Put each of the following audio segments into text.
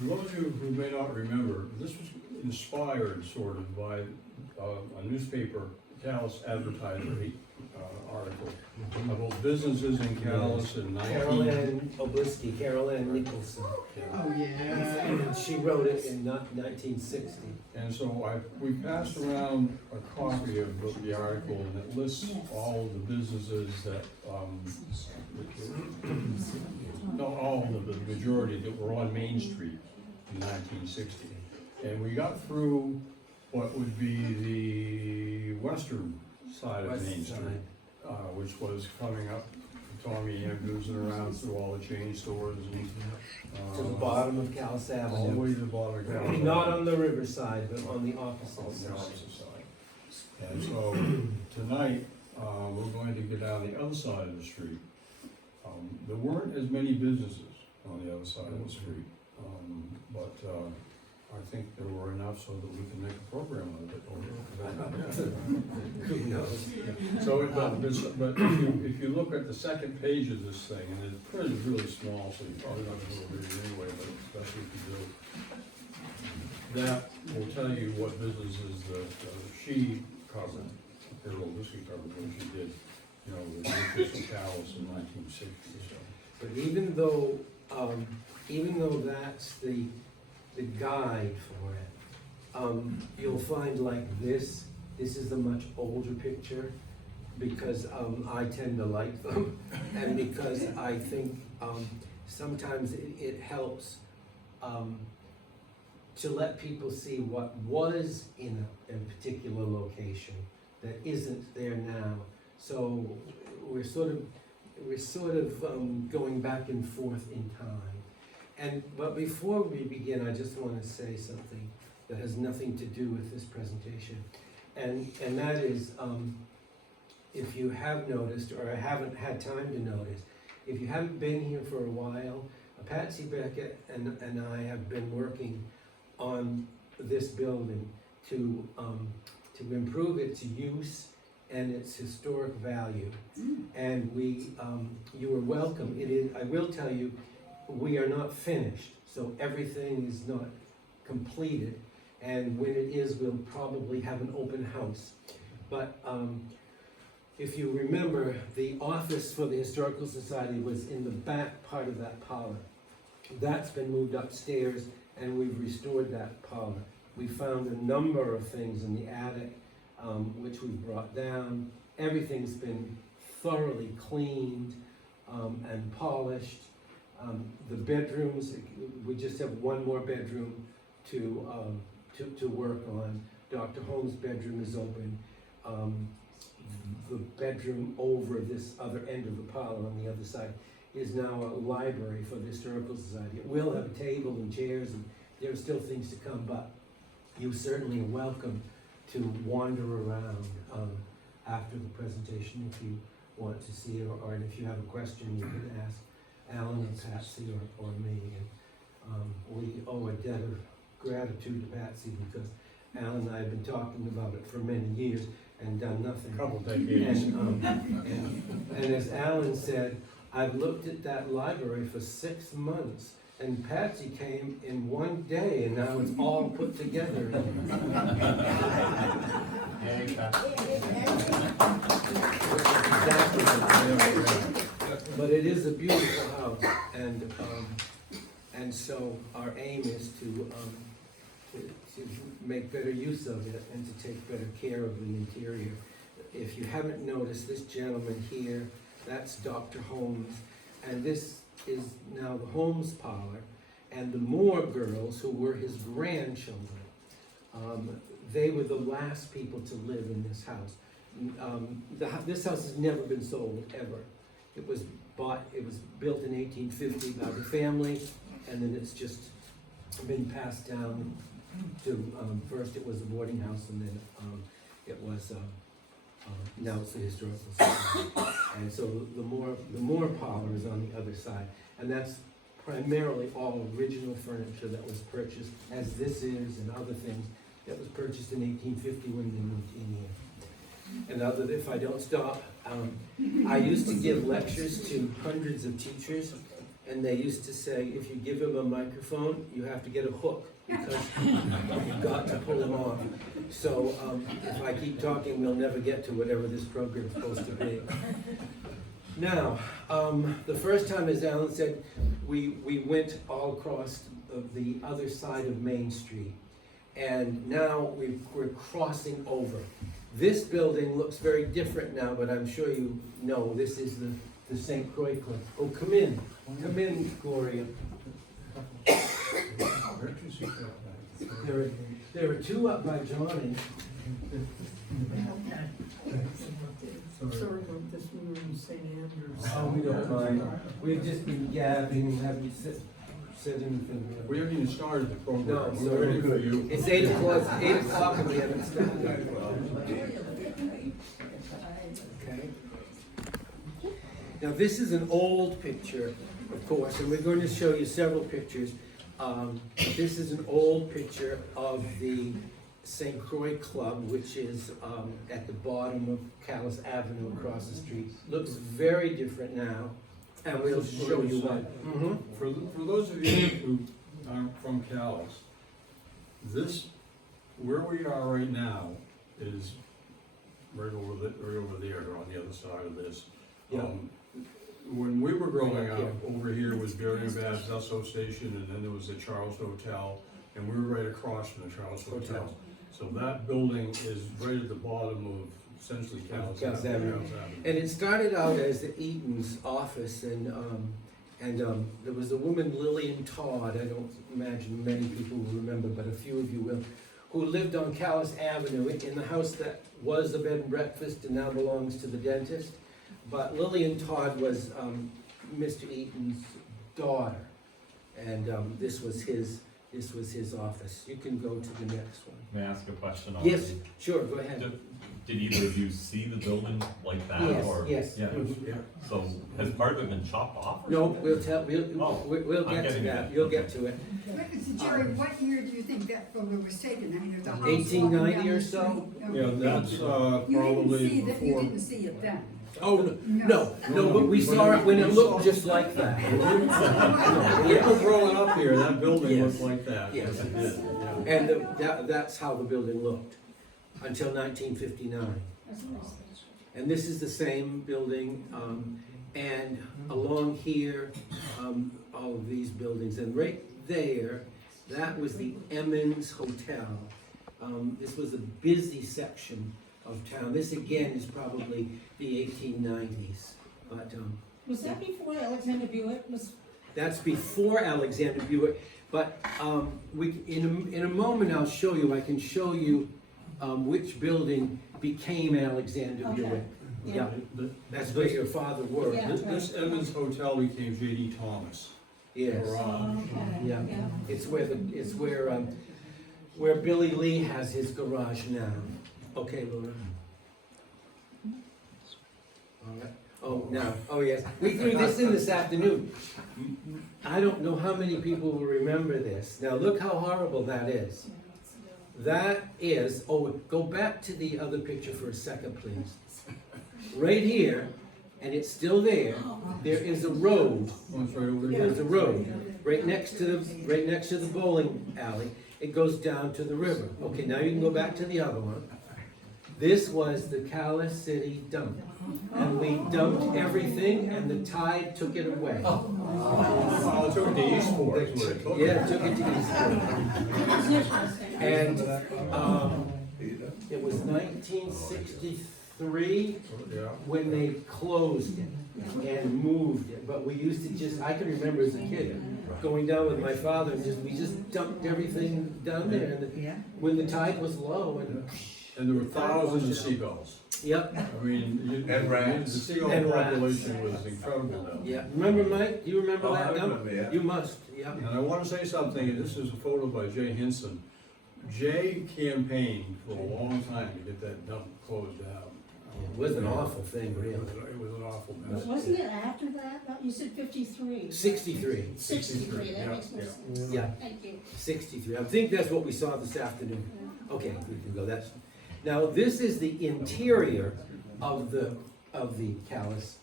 those of you who may not remember, this was inspired sort of by a newspaper, Callis Advertiser article about businesses in Callis in Carol Ann Oblisky, Carol Ann Nicholson. Oh, yeah. And she wrote it in 1960. And so we passed around a copy of the article, and it lists all of the businesses that, not all of them, but the majority that were on Main Street in 1960. And we got through what would be the western side of Main Street, which was coming up Tommy Andrews and around through all the chain stores and To the bottom of Callis all the Avenue. way to the bottom of Callis. Not on the riverside, but on the opposite On the side. opposite side. And so tonight, we're going to get down the other side of the street. There weren't as many businesses on the other side of the street, but I think there were enough so that we can make a program out of it. Who knows? So, but if you look at the second page of this thing, and the print is really small, so you're probably not going to read it anyway, but especially if you do, that will tell you what businesses that she covered, Carol Whiskey covered when she did, you know, the Churchill Callis in 1960. So. But even though that's the guide for it, you'll find like this is a much older picture, because I tend to like them, and because I think sometimes it helps to let people see what was in a particular location that isn't there now. So we're sort of going back and forth in time. But before we begin, I just want to say something that has nothing to do with this presentation. And that is, if you have noticed, or I haven't had time to notice, if you haven't been here for a while, Patsy Beckett and I have been working on this building to improve its use and its historic value. And you are welcome. I will tell you, we are not finished, so everything is not completed. And when it is, we'll probably have an open house. But if you remember, the office for the Historical Society was in the back part of that parlor. That's been moved upstairs, and we've restored that parlor. We found a number of things in the attic, which we've brought down. Everything's been thoroughly cleaned and polished. The bedrooms, we just have one more bedroom to work on. Dr. Holmes' bedroom is open. The bedroom over this other end of the parlor on the other side is now a library for the Historical Society. It will have a table and chairs, and there are still things to come, but you certainly are welcome to wander around after the presentation if you want to see it, or if you have a question, you can ask Alan or Patsy or me. And we owe a debt of gratitude to Patsy, because Alan and I have been talking about it for many years and done nothing. Couple decades. And as Alan said, I've looked at that library for 6 months, and Patsy came in one day, and now it's all put together. But it is a beautiful house, and so our aim is to make better use of it and to take better care of the interior. If you haven't noticed, this gentleman here, that's Dr. Holmes, and this is now the Holmes parlor, and the Moore girls, who were his grandchildren, they were the last people to live in this house. This house has never been sold, ever. It was built in 1850 by the family, and then it's just been passed down to, first it was a boarding house, and then it was, now it's the Historical Society. And so the Moore parlor is on the other side, and that's primarily all original furniture that was purchased, as this is, and other things that was purchased in 1850 when they moved in here. And if I don't stop, I used to give lectures to hundreds of teachers, and they used to say, if you give him a microphone, you have to get a hook, because you've got to pull him off. So, if I keep talking, we'll never get to whatever this program's supposed to be. Now, the first time, as Alan said, we went all across the other side of Main Street. And now we're crossing over. This building looks very different now, but I'm sure you know, this is the St. Croix Club. Oh, come in, Gloria. Where'd you see that? There are two up by Johnny. Sorry about this, we were in St. Andrews. Oh, we don't mind. We've just been gabbing and having sit in. We haven't even started the program. No, We're ready for you. It's 8 o'clock, and we haven't started. Okay. Now, this is an old picture, of course, and we're going to show you several pictures. This is an old picture of the St. Croix Club, which is at the bottom of Callis Avenue across the street. Looks very different now, and we'll show you why. For those of you who aren't from Callis, where we are right now is right over there on the other side of this. Yeah. When we were growing up, over here was Barium Bath's Esso Station, and then there was the Charles Hotel, and we were right across from the Charles Hotel. So that building is right at the bottom of essentially Callis Avenue. And it started out as the Eaton's office, and there was a woman, Lillian Todd, I don't imagine many people will remember, but a few of you will, who lived on Callis Avenue in the house that was a bed and breakfast and now belongs to the dentist. But Lillian Todd was Mr. Eaton's daughter, and this was his office. You can go to the next one. May I ask a question on Yes, sure, go ahead. Did either of you see the building like that, Yes, or? yes. Yeah. Yeah. So has part of it been chopped off? Or No, something? we'll I'm get to getting that, it. you'll get to it. Jerry, what year do you think that photo was taken? I mean, there's a house. 1890 walking down or the so? street. Yeah, that's You probably didn't before. see it then. Oh, no, but we saw it when it looked just like that. When we were growing up here, that building Yes. looked like that. Yes. It did, yeah. And that's how the building looked, until 1959. And this is the same building, and along here, all of these buildings, and right there, that was the Emmons Hotel. This was a busy section of town. This again is probably the 1890s, but Was that before Alexander Buick was? that's before Alexander Buick. But in a moment I'll show you. I can show you which building became Alexander Okay. Buick. Yeah. Yeah, that's where your father worked. Yeah. This Evans Hotel became J.D. Thomas. Yes. Oh, okay. Yeah. It's where Billy Lee has his garage now. Okay, Laura. All right. Oh, now, oh yes, we threw this in this afternoon. I don't know how many people will remember this. Now look how horrible that is. That is, go back to the other picture for a second, please. Right here, and it's still there, there is a road. Oh, it's right over there. There's a road, right next to the bowling alley. It goes down to the river. Okay, now you can go back to the other one. This was the Callis City dump. And we dumped everything, and the tide took it away. Oh, it took it to Eastport. That's where it took it. Yeah, it took it to Eastport. And it was 1963 Yeah. when they closed it and moved it. But we used to I can remember as a kid going down with my father and we just dumped everything down there. And when the tide was low And there were thousands of seagulls. Yep. I mean, the seagull And rats. population was incredible now. Yeah, remember Mike? Do you remember Oh, that I dump? remember, yeah. You must, yeah. And I want to say something, and this is a photo by Jay Hinson. Jay campaigned for a long time to get that dump closed down. It was an awful thing, really. It was an awful mess. Wasn't it after that? No, you said 53. 63, 63, that Yeah, makes more yeah. sense. yeah, Thank you. 63. I think that's what we saw this afternoon. Okay, we can go, now this is the interior of the Callis,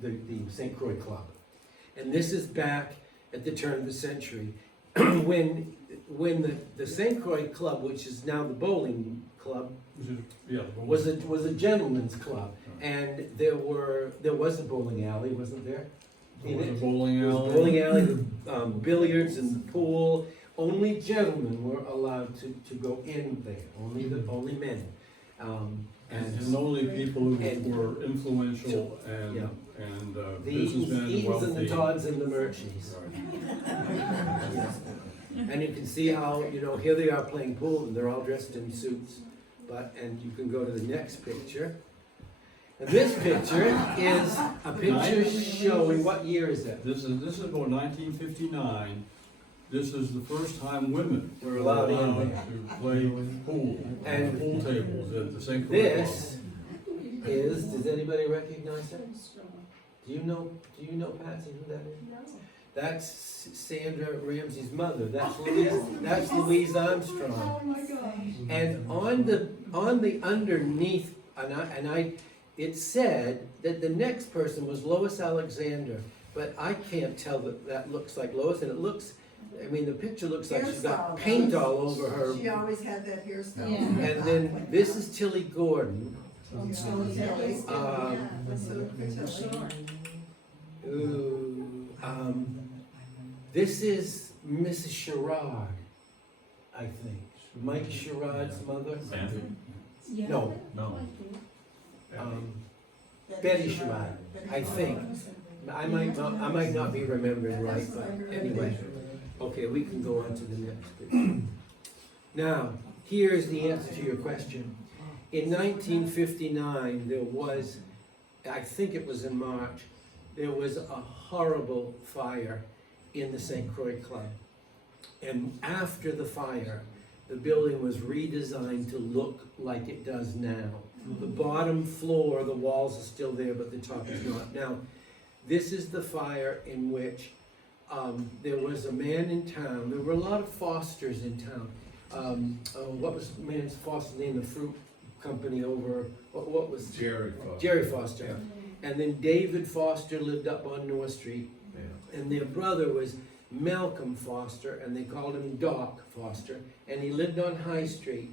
the St. Croix Club. And this is back at the turn of the century, when the St. Croix Club, which is now the bowling club, Yeah. was a gentleman's club. And there was a bowling alley, wasn't there? There was a bowling There was a alley. bowling alley, the billiards and the pool. Only gentlemen were allowed to go in there, only men. And only people who and- were influential Yeah. and The businessmen, Eatons and the wealthy. Todds and the Murchys. Right. And you can see how, here they are playing pool and they're all dressed in suits. And you can go to the next picture. And this picture is a picture showing, what year is it? This is about 1959. This is the first time women Were allowed in there. to play pool, And pool tables at the St. Croix Club. This is, does anybody recognize that? Do you know Patsy, who that is? No. That's Sandra Ramsey's mother. That's Louise Armstrong. Oh my gosh. And on the underneath, it said that the next person was Lois Alexander, but I can't tell that looks like Lois, and the picture looks like she's got Hairstyle. paint all over her. She always had that hairstyle. Yeah. And then this is Tilly Gordon. This is Mrs. Sherrod, I think. Mike Sherrod's mother. Sandra? Yeah. No. No. Betty Sherrod, I think. I might not be remembering right, but anyway. Okay, we can go on to the next picture. Now, here's the answer to your question. In 1959, there was, I think it was in March, there was a horrible fire in the St. Croix Club. And after the fire, the building was redesigned to look like it does now. The bottom floor, the walls are still there, but the top is not. Now, this is the fire in which there was a man in town. There were a lot of Fosters in town. What was the man's Foster name? The fruit company over, what was? Jerry Foster. Jerry Foster. And then David Foster lived up on North Street. Yeah. And their brother was Malcolm Foster, and they called him Doc Foster. And he lived on High Street.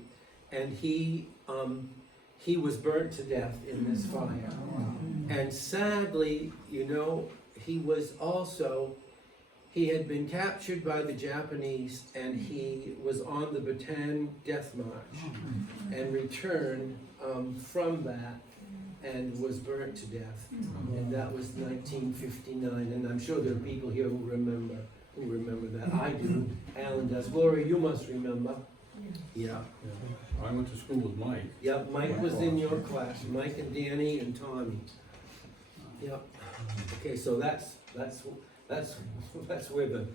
And he was burnt to death in this fire. And sadly, he had been captured by the Japanese, and he was on the Bataan Death March and returned from that and was burnt to death. And that was 1959, and I'm sure there are people here who remember that. I do. Alan does. Gloria, you must remember. Yeah. Yeah. I went to school with Mike. Yep, Mike was in your class, Mike and Danny and Tommy. Yep. Okay, so that's where the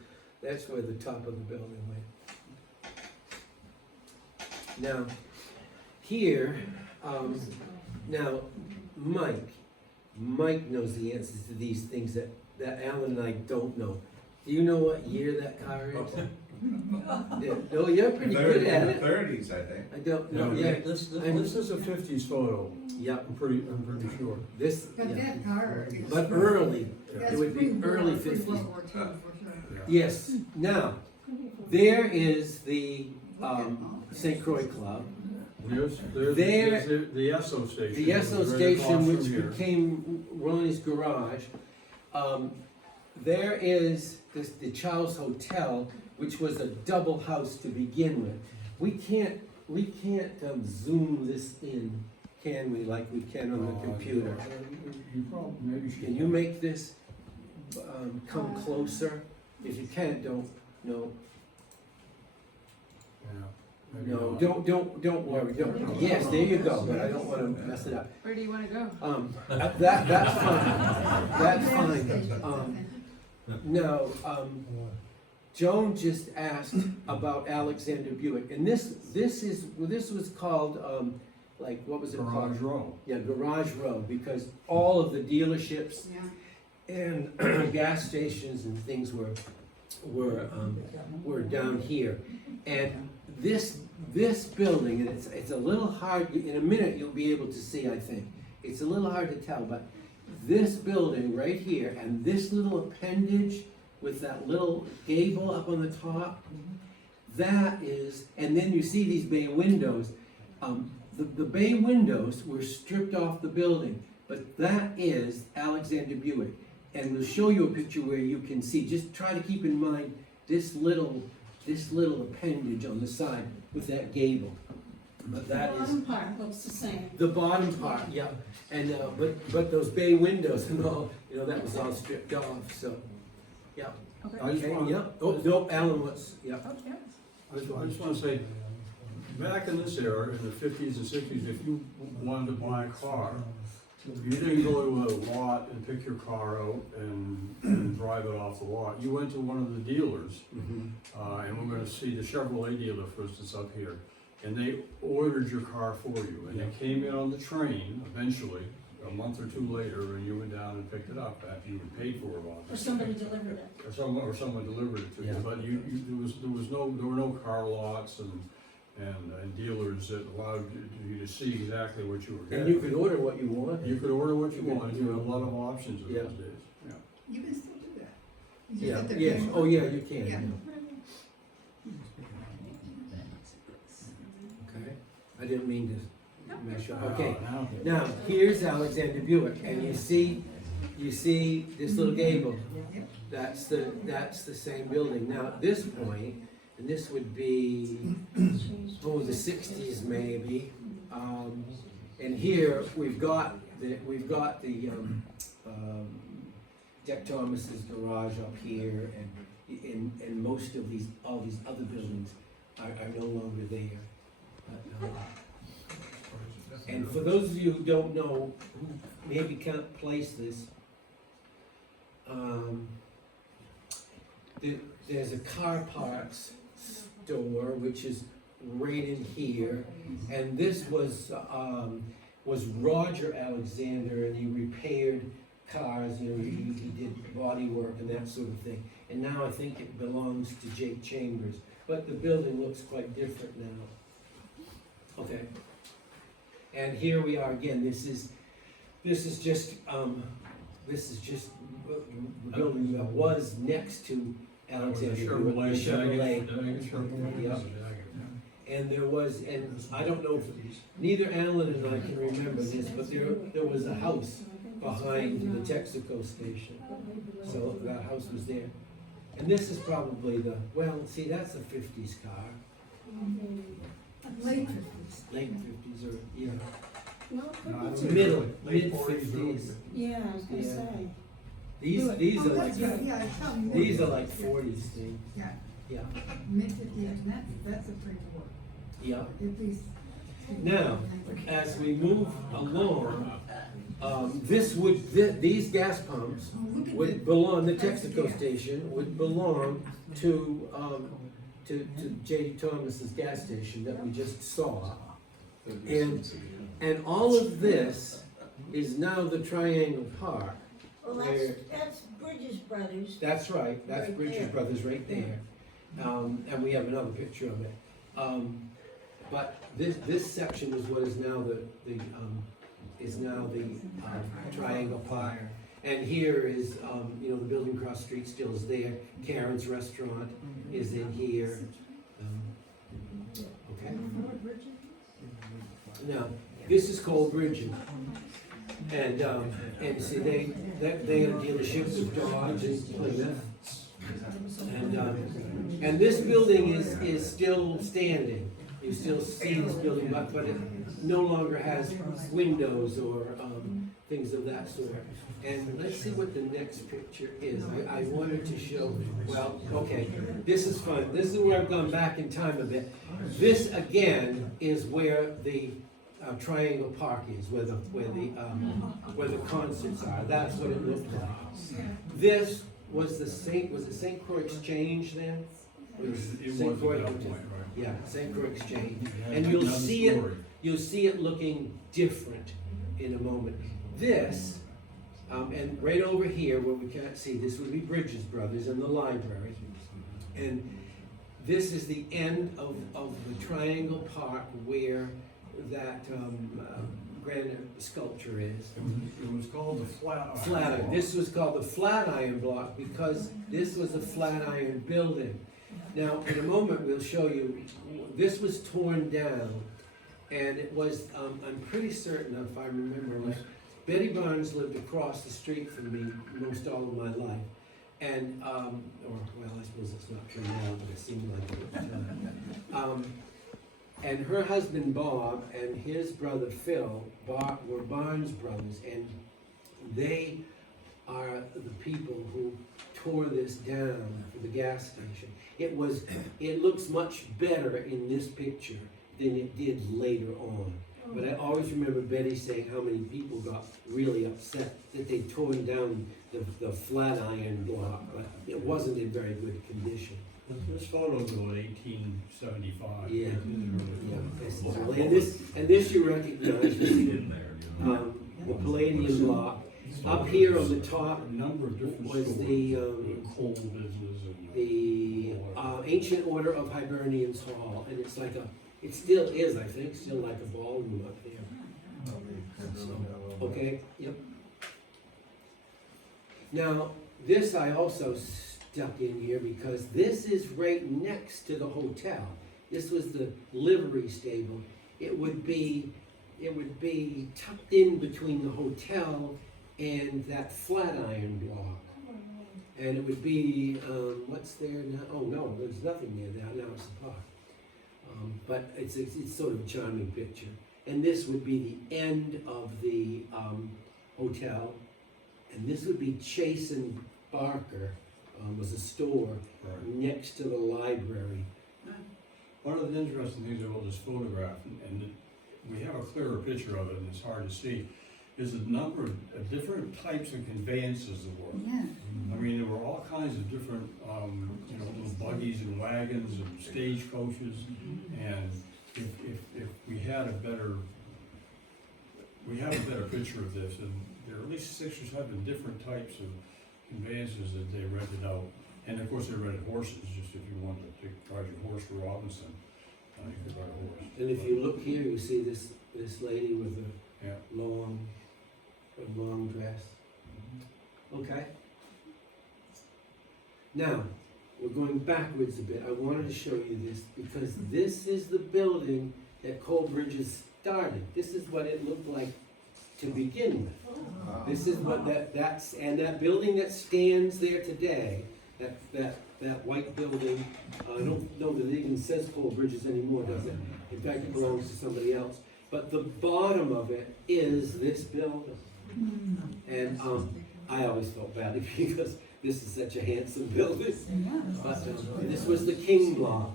top of the building went. Now, here, now, Mike knows the answers to these things that Alan and I don't know. Do you know what year that car is? Yeah, no, you're pretty good at it. 30s, I think. I don't know, yeah, This I'm- is a 50s photo. yep, I'm pretty sure. this, But yeah. that car is. But early, Yeah. it would be early Pre-World 50s. War II, for sure. Yeah. Yes, now, there is the St. Croix Club. There's the Esso station. The Esso right station, across which from here. became Ronnie's garage. There is the Charles Hotel, which was a double house to begin with. We can't zoom this in, can we, like we can on the computer? You probably, maybe should. Can you make this come closer? If you can't, no. Yeah, maybe No, not. don't worry, don't. Yes, there you go, but I don't wanna mess it up. Where do you wanna go? That's fine, that's fine. Now, Joan just asked about Alexander Buick, and this was called, what was it called? Garage Row. Yeah, Garage Row, because all of the dealerships Yeah. and gas stations and things were down here. And this building, and it's a little hard, in a minute you'll be able to see, I think. It's a little hard to tell, but this building right here and this little appendage with that little gable up on the top, that is, and then you see these bay windows. The bay windows were stripped off the building, but that is Alexander Buick. And we'll show you a picture where you can see, just try to keep in mind this little appendage on the side with that gable. But The that is, bottom part looks the same. the bottom part, yeah, and, but those bay windows and all, you know, that was all stripped off, so, yeah. Okay, yeah, oh, no, Alan was, yeah. I just wanna say, back in this era, in the fifties and sixties, if you wanted to buy a car, you didn't go to a lot and pick your car out and drive it off the lot. You went to one of the dealers, and we're gonna see the Chevrolet dealer, for instance, up here. And they ordered your car for you, and it came in on the train eventually, a month or two later, and you went down and picked it up after you had paid for it, Or obviously. somebody delivered it. Or someone delivered it to you, Yeah. but there were no car lots and dealers that allowed you to see exactly what you were And you getting. could order what you wanted. You could order what you You could wanted, do- you had a lot of options in Yeah. those days, yeah. You can still do that. You just Yeah, have to yes, pay oh, more. yeah, you can, Yeah. yeah. Okay, I didn't mean to mess you up, okay. Now- Now, here's Alexander Buick, and you see this little gable, Yep. that's the same building. Now, at this point, and this would be, the sixties maybe, and here, we've got the, Jack Thomas's garage up here, and most of all these other buildings are no longer there. But, and for those of you who don't know, who maybe can't place this, there's a car parts store, which is right in here, and this was Roger Alexander, and he repaired cars, you know, he did body work and that sort of thing, and now I think it belongs to Jake Chambers, but the building looks quite different now. Okay. And here we are again, this is just the building that was next to Alexander. Chevrolet, The Chevrolet. Chevrolet. Yeah. And there was, and I don't know, neither Alan and I can remember this, but there was a house behind the Texaco station. So that house was there. And this is probably see, that's a fifties car, Late fifties. late fifties or, yeah, No, it could be No, two. middle, Late mid 40s, fifties. Yeah, I was gonna Yeah. say. These Oh, are that's right, like, yeah, it's probably. these are like forties things, Yeah, yeah, mid-fifties, and that's a pretty good one. yeah. Fifties. Now, as we move along, these gas pumps Oh, look at would belong, the Texaco station would belong to J.D. Thomas's gas station that we just saw. And all of this is now the Triangle Park. Well, that's Bridges Brothers. That's right, that's Right Bridges there. Brothers right there. And we have another picture of it. But this section is what is now the Triangle Park. And here is, the building across the street still is there. Karen's Restaurant is in here. Okay. Now, this is Cole Bridges. And see, they had a dealership with Dodge and Plymouth. And this building is still standing. You still see this building, but it no longer has windows or things of that sort. And let's see what the next picture is. I wanted to show, well, okay, this is fun. This is where I've gone back in time a bit. This again is where the Triangle Park is, where the concerts are. That's what it looked like. This was it St. Croix Exchange then? It was St. at Croix that Hotel. point, right? Yeah, St. Croix Exchange. Yeah, And you'll another see it, story. you'll see it looking different in a moment. This, and right over here where we can't see, this would be Bridges Brothers and the library. And this is the end of the Triangle Park where that granite sculpture is. It was called the flat. Flatiron. This was called the Flatiron Block because this was a Flatiron building. Now, in a moment, we'll show you, this was torn down, and it was, I'm pretty certain, if I remember right, Betty Barnes lived across the street from me most all of my life. And, or, well, I suppose it's not true now, but it seemed like it at the time. And her husband Bob and his brother Phil were Barnes brothers, and they are the people who tore this down for the gas station. It looks much better in this picture than it did later on. But I always remember Betty saying how many people got really upset that they'd torn down the Flatiron Block, but it wasn't in very good condition. This photo's of 1875. Yeah. Yeah. And this you recognize, In there, you know. the Palladian Block. Up here on the top A number of different was stores, the, coal business and. the Ancient Order of Hibernians Hall, and it's like it still is, I think, still like a ballroom up there. Okay, yep. Now, this I also stuck in here because this is right next to the hotel. This was the livery stable. It would be tucked in between the hotel and that Flatiron Block. And it would be, what's there now? Oh no, there's nothing there now, now it's a park. But it's sort of a charming picture. And this would be the end of the hotel. And this would be Chase and Barker, was a store Right. next to the library. One of the interesting things about this photograph, and we have a clearer picture of it, and it's hard to see, is the number of different types of conveyances there were. Yeah. I mean, there were all kinds of different, little buggies and wagons and stagecoaches, and if we had a better picture of this, and there are at least 6 or 7 different types of conveyances that they rented out. And of course, they rented horses, just if you wanted to ride your horse to Robinson, you could ride a horse. And if you look here, you see this lady with Yeah. a long dress. Okay. Now, we're going backwards a bit. I wanted to show you this because this is the building that Coleridge's started. This is what it looked like to begin with. This is what that's, and that building that stands there today, that white building, I don't know that it even says Coleridge's anymore, does it? In fact, it belongs to somebody else. But the bottom of it is this building. And I always felt bad because this is such a handsome building. But this was the King Block,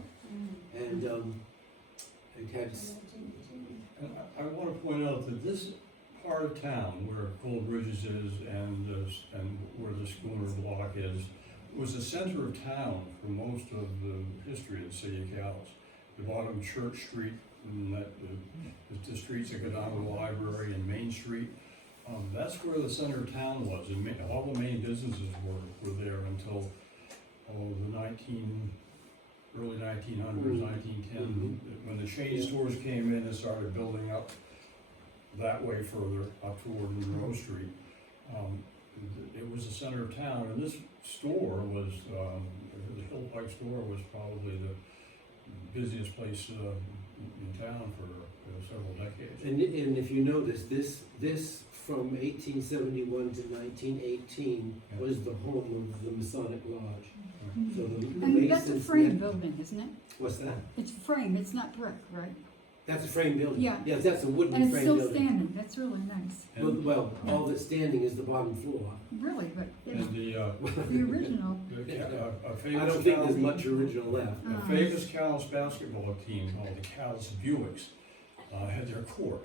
and it had. And I want to point out that this part of town where Coleridge's is and where the Schooner Block is, was the center of town for most of the history of the city of Calais. The bottom Church Street, and the streets that go down to the library, and Main Street. That's where the center of town was, and all the main businesses were there until the early 1900s, 1910, when the chain stores came in and started building up that way further, up toward Monroe Street. It was the center of town, and this store was, the Hill Pike store was probably the busiest place in town for several decades. And if you notice, this from 1871 to 1918 was the home of the Masonic Lodge. So the And that's a Masons frame met- building, isn't it? What's that? It's frame, it's not brick, right? That's a frame building. Yeah. Yes, that's a wooden And it's frame still building. standing, that's really nice. And, Well, all that's standing is the bottom floor. Really, but and the original, a I famous don't think there's Calais- much original left. a famous Calais basketball team called the Calais Buicks had their court.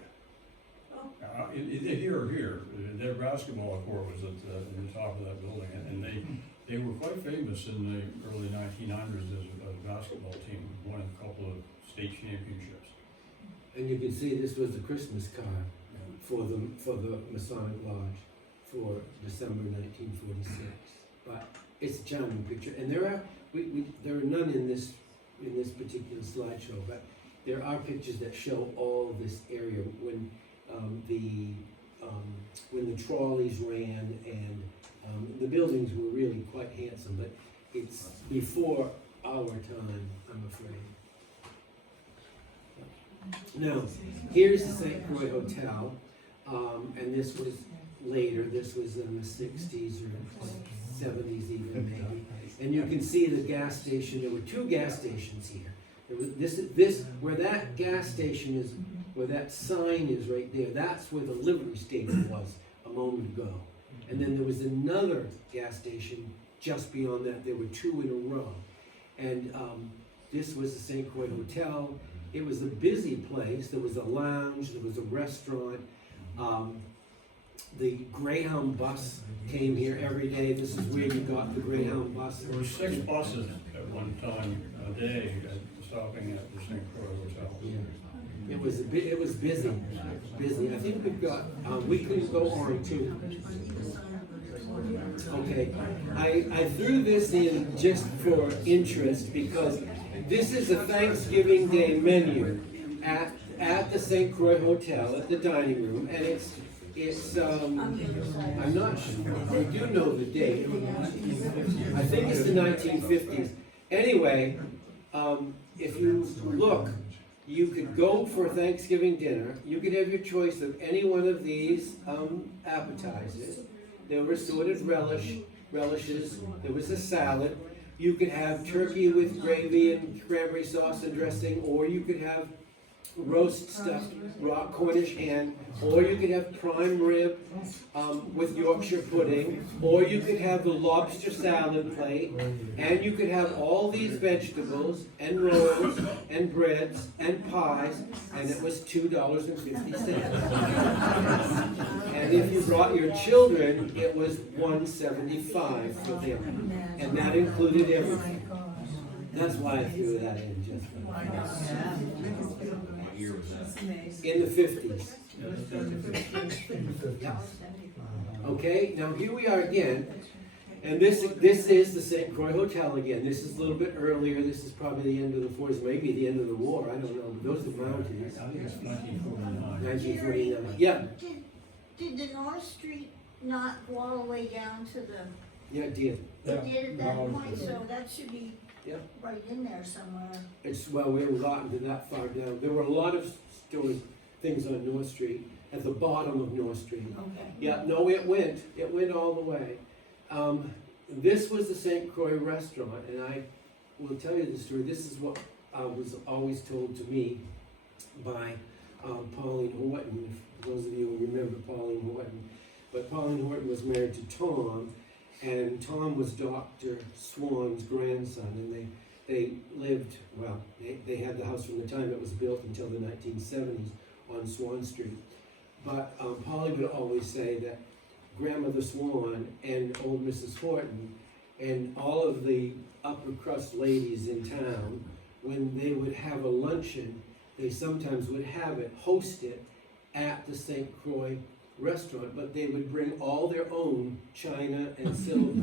Either here or here, their basketball court was at the top of that building, and they were quite famous in the early 1900s as a basketball team, won a couple of state championships. And you can see this was the Christmas card for the Masonic Lodge for December 1946. But it's a charming picture, and there are none in this particular slideshow, but there are pictures that show all this area when when the trolleys ran, and the buildings were really quite handsome, but it's before our time, I'm afraid. Now, here's the St. Croix Hotel, and this was later, this was in the 60s or 70s even maybe. And you can see the gas station, there were two gas stations here. There was this, where that gas station is, where that sign is right there, that's where the livery stable was a moment ago. And then there was another gas station just beyond that, there were two in a row. And this was the St. Croix Hotel. It was a busy place, there was a lounge, there was a restaurant. The Greyhound bus came here every day, this is where you got the Greyhound bus. There were 6 buses at one time a day stopping at the St. Croix Hotel. Yeah. It was busy. I think we've got, we couldn't go on too. Okay, I threw this in just for interest because this is a Thanksgiving Day menu at the St. Croix Hotel at the dining room, and it's I'm not sure, I do know the date. I think it's the 1950s. Anyway, if you look, you could go for Thanksgiving dinner. You could have your choice of any one of these appetizers. There were assorted relishes. There was a salad. You could have turkey with gravy and cranberry sauce and dressing, or you could have roast stuffed raw Cornish hen, or you could have prime rib with Yorkshire pudding, or you could have the lobster salad plate, and you could have all these vegetables and rolls and breads and pies, and it was $2.50. And if you brought your children, it was $1.75 for them, and that included everything. That's why I threw that in just for that. In the 50s. Yeah. Okay, now here we are again, and this is the St. Croix Hotel again. This is a little bit earlier. This is probably the end of the 40s, maybe the end of the war. I don't know. But those are mountains. I think it's 1949. 1949. Yeah. Did the North Street not go all the way down to the, Yeah, it did. it did at that No, point, so that should be Yep. right in there somewhere. It's, well, we haven't gotten to that far down. There were a lot of things on North Street, at the bottom of North Street. Okay. Yeah, no, it went all the way. This was the St. Croix restaurant, and I will tell you the story. This is what was always told to me by Pauline Horton, for those of you who remember Pauline Horton. But Pauline Horton was married to Tom, and Tom was Dr. Swan's grandson, and they lived, well, they had the house from the time it was built until the 1970s on Swan Street. But Polly would always say that Grandmother Swan and old Mrs. Horton and all of the upper crust ladies in town, when they would have a luncheon, they sometimes would host it at the St. Croix restaurant, but they would bring all their own china and silver.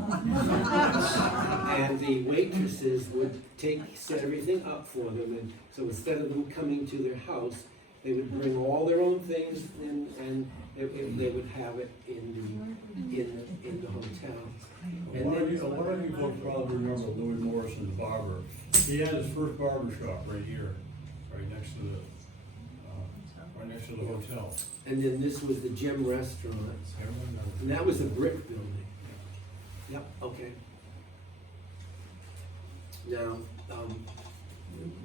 And the waitresses would set everything up for them, and so instead of them coming to their house, they would bring all their own things in, and they would have it in the hotel. A lot of you folks probably remember Louis Morrison, the barber. He had his first barber shop right here, right next to the hotel. And then this was the Gem Restaurant, and that was a brick building. Yep, okay. Now,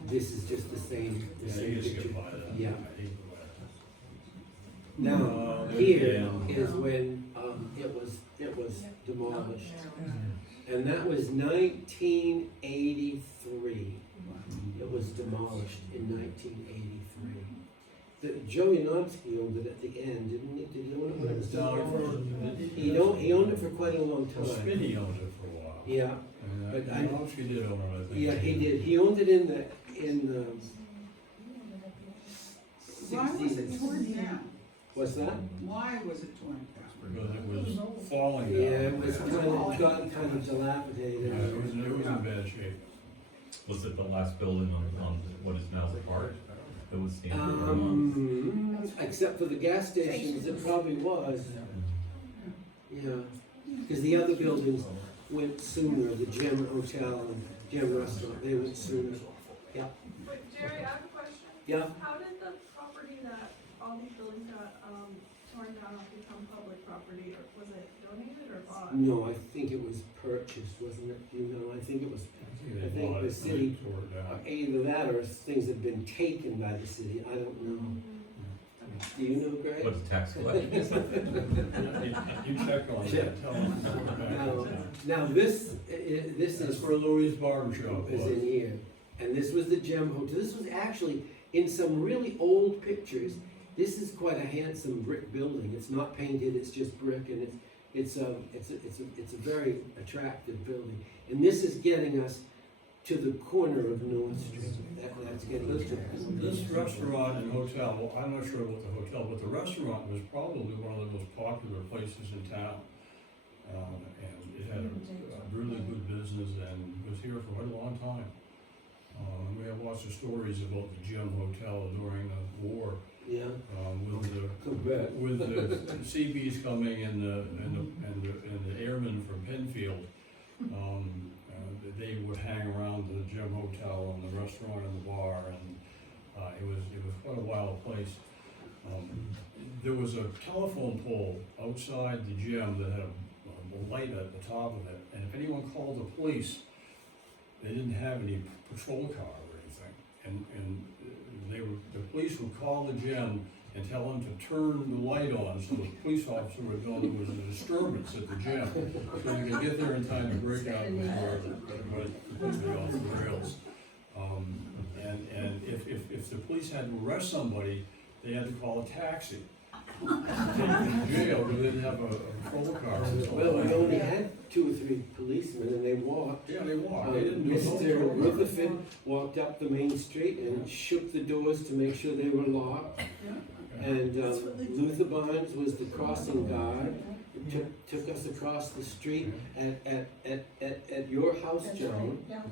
this is just the same Yeah, you just picture. get by that. Yeah. I hate that. Now, here is when it was demolished, and that was 1983. It was demolished in 1983. Joe Yanofsky owned it at the end, didn't he? Did he own it when it was down? He owned it for quite a long time. Spinney owned it for a while. Yeah, But but I know she did own it, I think. yeah, he did. He owned it in the Why was it 60s. torn down? What's that? Why was it torn down? Because it was falling down. Yeah, it was kind of dilapidated. Yeah, it was in bad shape. Was it the last building on what is now the park? It was standard. Except for the gas stations, it probably was. Yeah, because the other buildings went sooner, the gym hotel and gym restaurant, they went sooner. Yeah, Wait, Jerry, I have a question. yeah. How did the property that all these buildings got, torn down become public property, or was it donated or bought? No, I think it was purchased, wasn't it? Do you know? I think it was, I think bought the it, city, they tore it down. either that or things had been taken by the city, I don't know. Do you know, Greg? What's the tax collector? You check on that, tell them. Now, this This is is, for Louis Barber Shop. is in here, and this was the gem hotel. This was actually, in some really old pictures, this is quite a handsome brick building. It's not painted, it's just brick, and it's a very attractive building. And this is getting us to the corner of North Street. That's getting us to the corner. This restaurant and hotel, well, I'm not sure about the hotel, but the restaurant was probably one of the most popular places in town. And it had a really good business and was here for quite a long time. We have lots of stories about the Gym Hotel during the war, Yeah, with the Seabees coming and the airmen from Penfield. They would hang around the Gym Hotel and the restaurant and the bar, and it was quite a wild place. There was a telephone pole outside the gym that had a light at the top of it, and if anyone called the police, they didn't have any patrol car or anything, and the police would call the gym and tell them to turn the light on, so the police officer would know there was a disturbance at the gym, so they could get there in time to break out before everybody completely off the rails. And if the police had to arrest somebody, they had to call a taxi. Take them to jail, because they didn't have a patrol car. well, we only had 2 or 3 policemen, and they walked. Yeah, they walked, they didn't do no Mr. patrol. Rutherford walked up the main street and shook the doors to make sure they were locked. And Luther Barnes was the crossing guard, who took us across the street at your house, Joan, Yeah,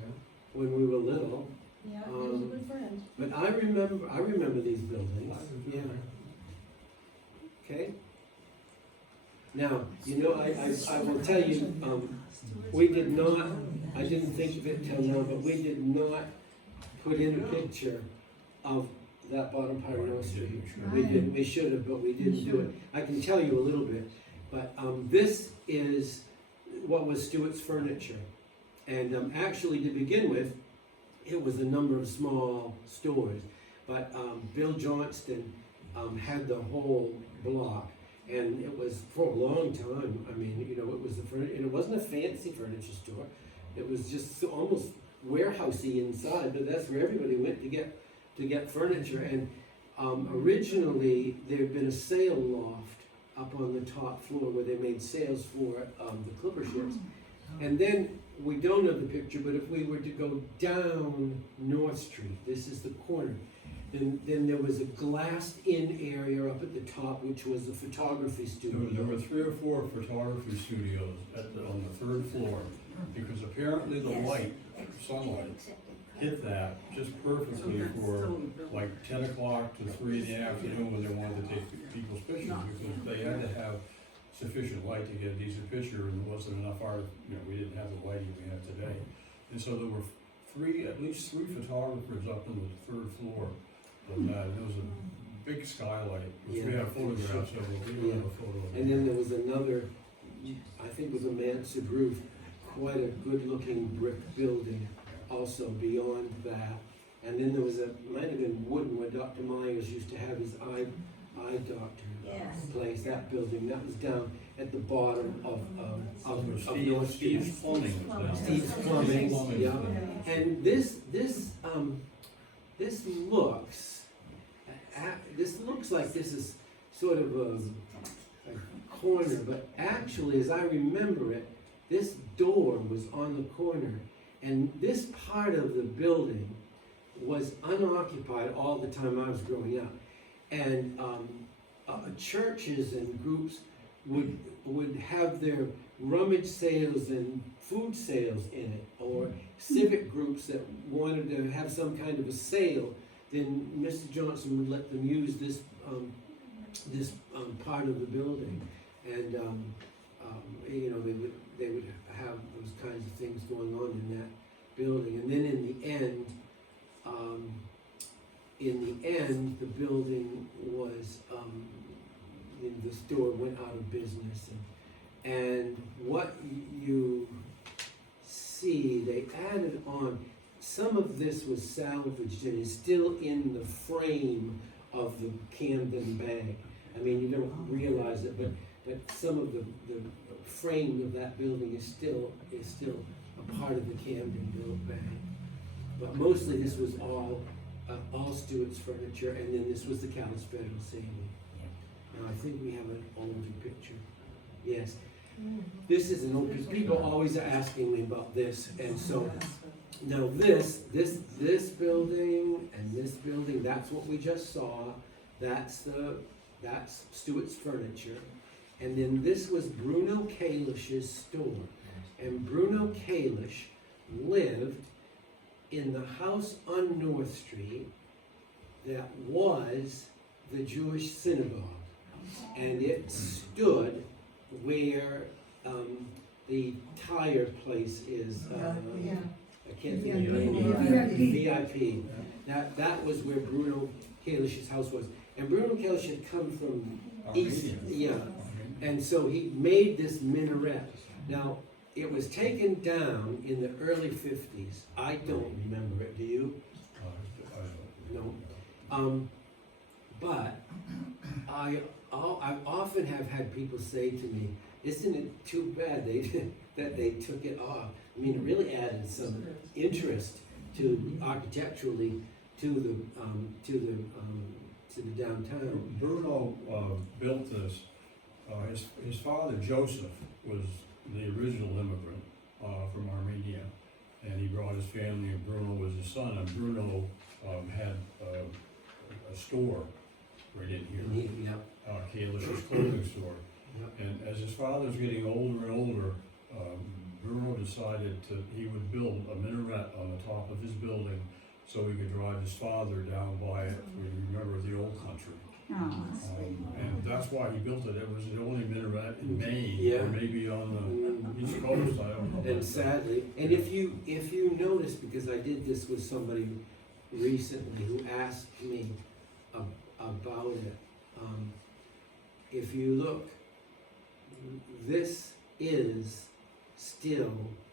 when we were little. yeah, he was a good friend. But I remember these buildings, yeah. Okay? Now, you know, I will tell you, we did not, I didn't think of it till now, but we did not put in a picture of that bottom part of North Street. We didn't, we should have, but we didn't do it. I can tell you a little bit, but this is what was Stewart's Furniture. And actually, to begin with, it was a number of small stores, but Bill Johnston had the whole block, and it was for a long time. I mean, you know, it was and it wasn't a fancy furniture store. It was just almost warehousey inside, but that's where everybody went to get furniture. And originally, there had been a sail loft up on the top floor where they made sails for the clipper ships. And then, we don't have the picture, but if we were to go down North Street, this is the corner, then there was a glassed-in area up at the top, which was the photography studio. There were 3 or 4 photography studios on the 3rd floor, because apparently the light, sunlight, hit that just perfectly for like 10 o'clock to 3 in the afternoon when they wanted to take people's pictures, because they had to have sufficient light to get a decent picture, and there wasn't enough art, you know, we didn't have the lighting we have today. And so there were at least three photographers up on the 3rd floor of that. There was a big skylight, which we have photographs of, but we don't have a photo of it. And then there was another, I think it was a mansard roof, quite a good-looking brick building also beyond that. And then there was might have been wooden, where Dr. Myers used to have his eye doctor place, that building. That was down at the bottom of North Street. Steve's Plumbing was down. Steve's Plumbing, yeah. And this looks like this is sort of a corner, but actually, as I remember it, this door was on the corner, and this part of the building was unoccupied all the time I was growing up. And churches and groups would have their rummage sales and food sales in it, or civic groups that wanted to have some kind of a sale then Mr. Johnson would let them use this, part of the building. And, you know, they would have those kinds of things going on in that building. And then in the end, the building was, the store went out of business. And what you see, they added on, some of this was salvaged and is still in the frame of the Camden bag. I mean, you don't realize it, but some of the frame of that building is still a part of the Camden build bag. But mostly this was all Stewart's furniture, and then this was the Callis Federal Savings. Now I think we have an older picture. Yes. This is an old, because people always are asking me about this, and so now this building and this building, that's what we just saw. That's Stewart's furniture, and then this was Bruno Kalish's store, and Bruno Kalish lived in the house on North Street that was the Jewish synagogue, and it stood where the tire place is. I can't think of the name. VIP. That was where Bruno Kalish's house was, and Bruno Kalish had come from east. Yeah, and so he made this minaret. Now it was taken down in the early 50s. I don't remember it. Do you? No. But I often have had people say to me, "Isn't it too bad that they took it off?" I mean, it really added some interest to architecturally to the downtown. Bruno built this. His father Joseph was the original immigrant from Armenia, and he brought his family. And Bruno was his son. And Bruno had a store right in here. Yeah. Kalish's clothing store. Yep. And as his father was getting older and older, Bruno decided he would build a minaret on the top of his building so he could drive his father down by it. We remember the old country. And that's why he built it. It was the only minaret in Maine, Yeah. or maybe on the East Coast, I don't know. And sadly, and if you notice, because I did this with somebody recently who asked me about it, if you look, this is still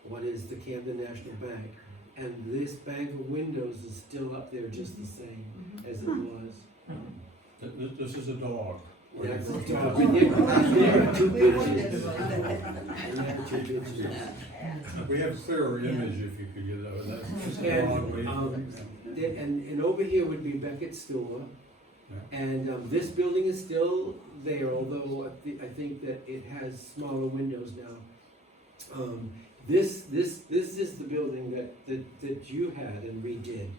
what is the Camden National Bank, and this bank of windows is still up there just the same as it was. This is a dog. That's the dog. And there are two pictures. And there are two pictures. We have a clearer image if you could get that. That's just a And, dog waiting. And over here would be Beckett's store. Yeah. And this building is still there, although I think that it has smaller windows now. This is the building that you had and redid,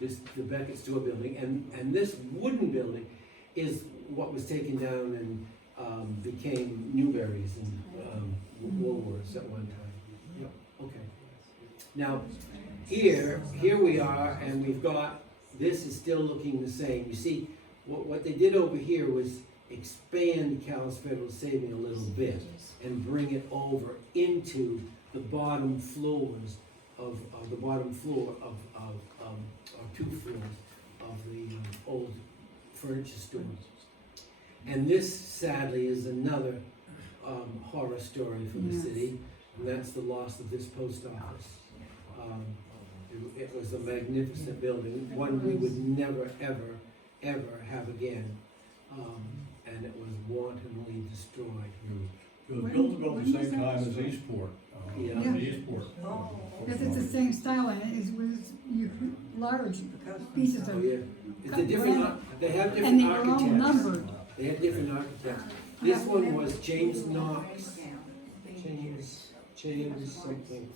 the Beckett store building, and this wooden building is what was taken down and became Newberry's and Woolworths at one time. Yep. Okay. Now here we are, and we've got, this is still looking the same. You see, what they did over here was expand Callis Federal Saving a little bit and bring it over into the bottom floors of the bottom floor of or 2 floors of the old furniture store. And this sadly is another horror story for the city, and that's the loss of this post office. It was a magnificent building, one we would never ever have again, and it was wantonly destroyed. It was built about the same time as Eastport. Yeah. The Eastport. Because it's the same style and it was large pieces Oh of. yeah, it's a different. They have And different they were all architects. numbered. They had different architects. This one was James Knox. James something.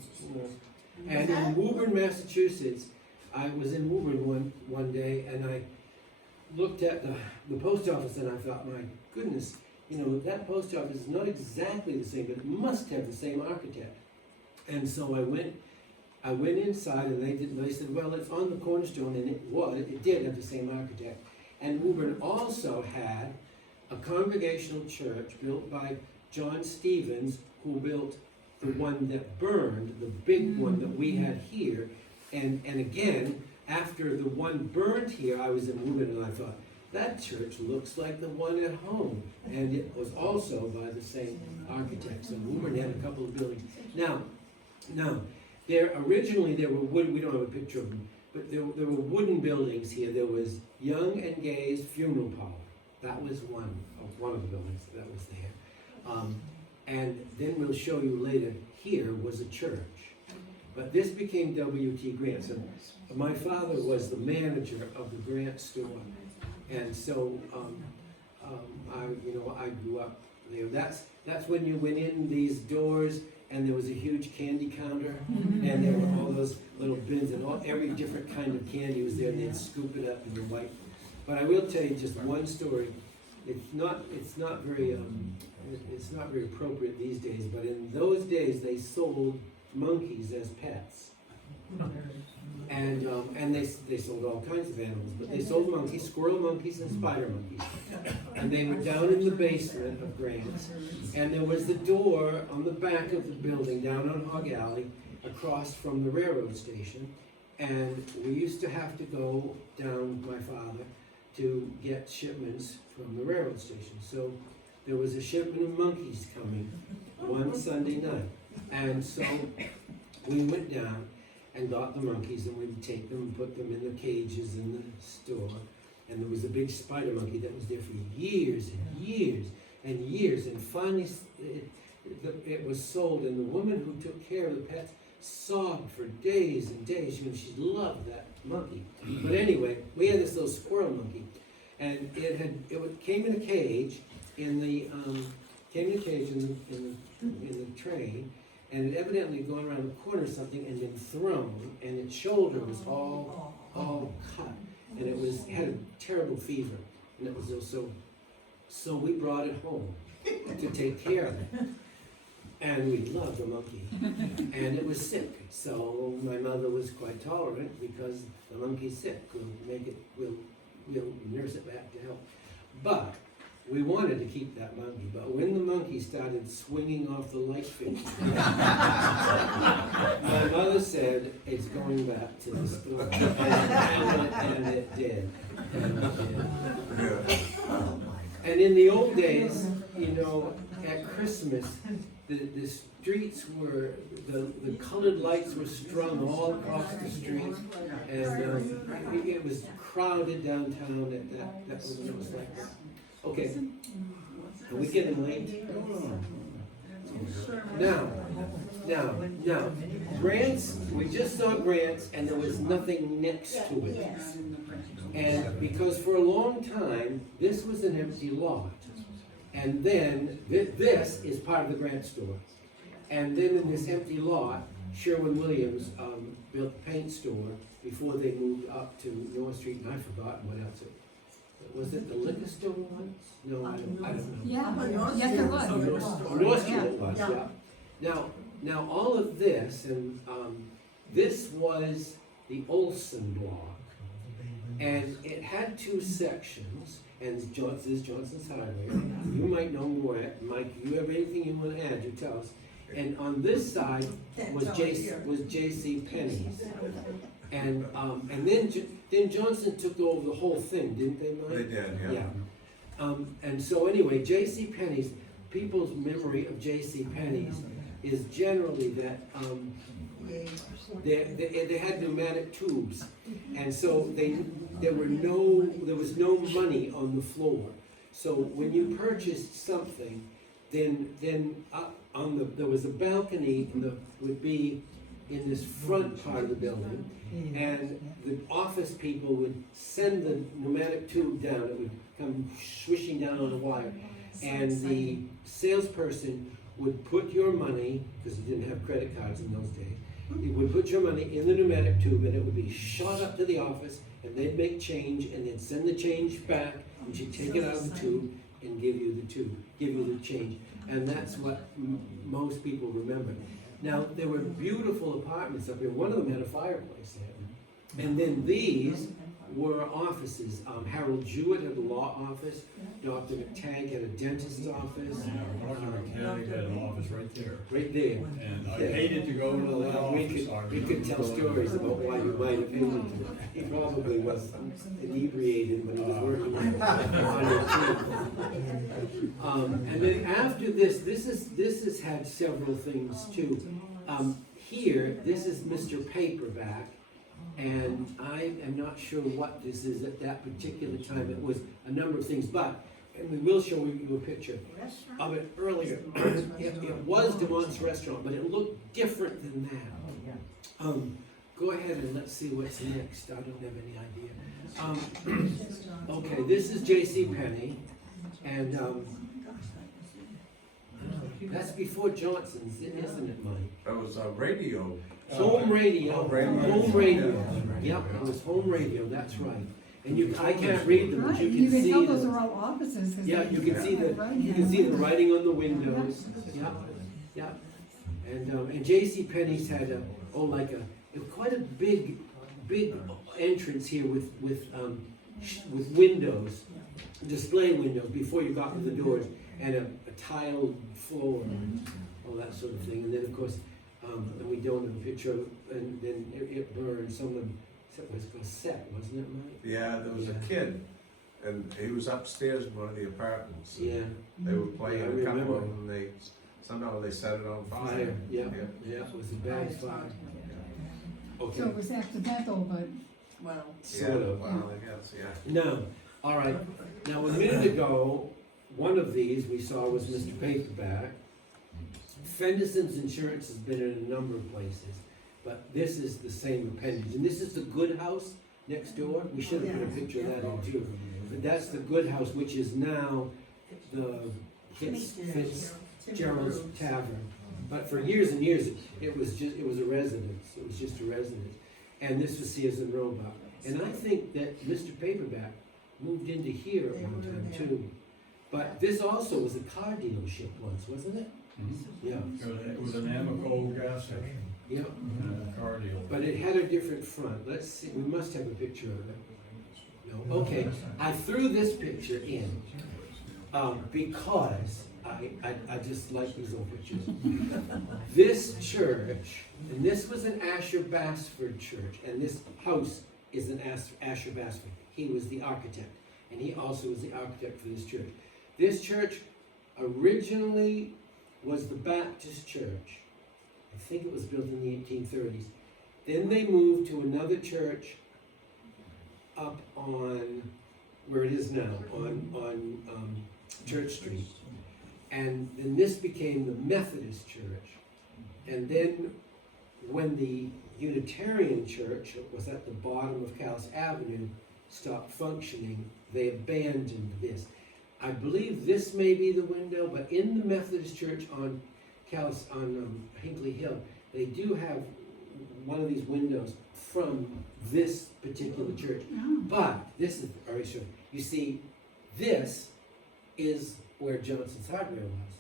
And in Woburn, Massachusetts, I was in Woburn one day, and I looked at the post office, and I thought, my goodness, you know, that post office is not exactly the same, but it must have the same architect. And so I went I went inside and they said, well, it's on the cornerstone, and it did have the same architect. And Woburn also had a congregational church built by John Stevens, who built the one that burned, the big one that we had here. And again, after the one burned here, I was in Woburn and I thought, that church looks like the one at home. And it was also by the same architect. So Woburn had a couple of buildings. Now, originally there were wood, we don't have a picture of them, but there were wooden buildings here. There was Young and Gay's funeral parlor. That was one of the buildings that was there. And then we'll show you later, here was a church. But this became W.T. Grant's. And my father was the manager of the Grant store. And so I grew up there. That's when you went in these doors and there was a huge candy counter, and there were all those little bins, and every different kind of candy was there, and they'd scoop it up in the white. But I will tell you just one story. It's not very appropriate these days, but in those days they sold monkeys as pets. And they sold all kinds of animals, but they sold monkeys, squirrel monkeys and spider monkeys. And they were down in the basement of Grant's, and there was the door on the back of the building down on Hog Alley across from the railroad station. And we used to have to go down, my father, to get shipments from the railroad station. So there was a shipment of monkeys coming one Sunday night. And so we went down and got the monkeys, and we'd take them and put them in the cages in the store. And there was a big spider monkey that was there for years and years and years. And finally it was sold, and the woman who took care of the pets sobbed for days and days. She loved that monkey. But anyway, we had this little squirrel monkey, and it came in a cage in the train, and it evidently had gone around the corner or something and been thrown, and its shoulder was all cut, and it had a terrible fever, and it was also, so we brought it home to take care of it. And we loved the monkey, and it was sick. So my mother was quite tolerant, because the monkey's sick. We'll nurse it back to health. But we wanted to keep that monkey. But when the monkey started swinging off the light fixture, my mother said, "It's going back to the store," and it did. And in the old days, at Christmas, the streets were, the colored lights were strung all across the street, and it was crowded downtown. That was what it was like. Okay, are we getting late? Now, Grant's, we just saw Grant's, and there was nothing next to it. And because for a long time, this was an empty lot. And then, this is part of the Grant store. And then in this empty lot, Sherwin-Williams built a paint store before they moved up to North Street, and I've forgotten what else it was. Was it the liquor store once? No, I don't know. Yeah, yes, it was. North Street it was, yeah. Now all of this, and this was the Olson block, and it had two sections. And this is Johnson's Highway. You might know more. Mike, you have anything you want to add, you tell us. And on this side was J.C. Penney's. And then Johnson took over the whole thing, didn't they, Mike? They did, yeah. And so anyway, J.C. Penney's, people's memory of J.C. Penney's is generally that they had pneumatic tubes, and so there was no money on the floor. So when you purchased something, then up there was a balcony would be in this front part of the building, and the office people would send the pneumatic tube down. It would come swishing down on a wire, and the salesperson would put your money, because you didn't have credit cards in those days, he would put your money in the pneumatic tube, and it would be shot up to the office, and they'd make change, and they'd send the change back, and she'd take it out of the tube and give you the change. And that's what most people remember. Now, there were beautiful apartments up here, one of them had a fireplace there. And then these were offices. Harold Jewett had a law office, Dr. McTagg had a dentist's office, Dr. Mechanic had an office right there, right there. and I Yeah. hated to go to the Well, we office. could, we could tell stories about why you might have hated it. He probably was inebriated when he was working on your team. And then after this has had several things too. Here, this is Mr. Paperback, and I am not sure what this is at that particular time. It was a number of things, but, and we will show you a picture Restaurant? of it earlier. It was DeMont's Restaurant, but it looked different than that. Go ahead and let's see what's next. I don't have any idea. Okay, this is J.C. Penney, and that's before Johnson's, isn't it, Mike? That was a radio. Home radio. Radio. Home radio. Yep, it was home radio. That's right. And I can't read them, but Right, you you can can tell see those the, are all offices. 'cause yeah, they- you can see the, Right you can see the hand. writing on the windows. Yep, yep. And J.C. Penney's had quite a big entrance here with windows, display windows before you got to the doors, and a tiled floor, and all that sort of thing. And then, of course, and we don't have a picture of it, and then it burned. Someone, it was a set, wasn't it, Mike? Yeah, there was a kid, and he was upstairs in one of the apartments. Yeah. They were playing Yeah, I a couple remember. of them, and somehow they set it on fire. Fire, yeah, Yeah. yeah, it was a bad fire. So Okay, it was accidental, but Well, sort of. Well, I guess, yeah. No, all right. Now, a minute ago, one of these we saw was Mr. Paperback. Fenderson's Insurance has been in a number of places, but this is the same appendage. And this is the Good House next door. We should have put a picture of that in too. But that's the Good House, which is now the Fitzgerald's Tavern. But for years and years, it was a residence. It was just a residence. And this was Sears and Roebuck. And I think that Mr. Paperback moved into here at one time too. But this also was a car dealership once, wasn't it? Yeah, It was an Amoco gas station, yeah. and a car deal. But it had a different front. Let's see, we must have a picture of it. No, okay. I threw this picture in because I just like these old pictures. This church, and this was an Asher Basford church, and this house is an Asher Basford. He was the architect, and he also was the architect for this church. This church originally was the Baptist church. I think it was built in the 1830s. Then they moved to another church up on where it is now, on Church Street. And then this became the Methodist church. And then when the Unitarian church was at the bottom of Callis Avenue stopped functioning, they abandoned this. I believe this may be the window, but in the Methodist church on Hinckley Hill, they do have one of these windows from this particular church. But this is, all right, sure. You see, this is where Johnson's Hardware was.